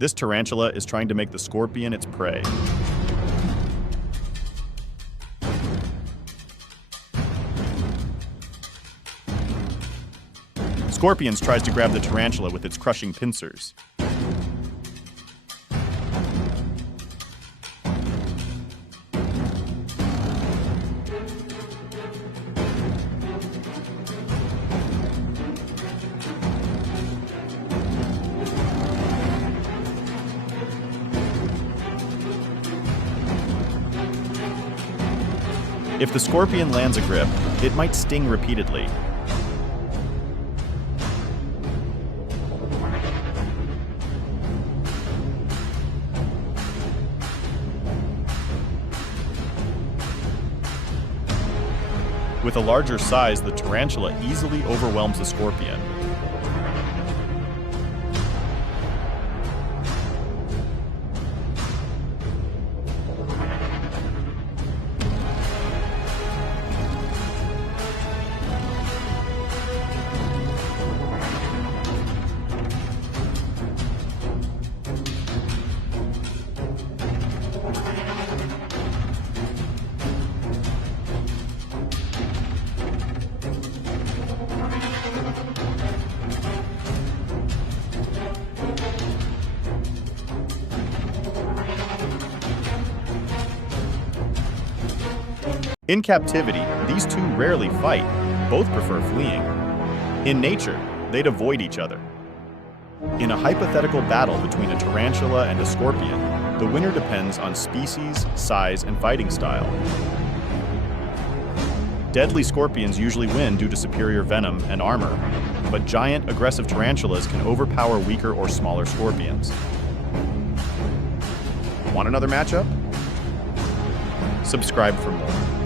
This tarantula is trying to make the scorpion its prey. Scorpions tries to grab the tarantula with its crushing pincers. If the scorpion lands a grip, it might sting repeatedly. With a larger size, the tarantula easily overwhelms the scorpion. In captivity, these two rarely fight. Both prefer fleeing. In nature, they'd avoid each other. In a hypothetical battle between a tarantula and a scorpion, the winner depends on species, size, and fighting style. Deadly scorpions usually win due to superior venom and armor, but giant, aggressive tarantulas can overpower weaker or smaller scorpions. Want another matchup? Subscribe for more.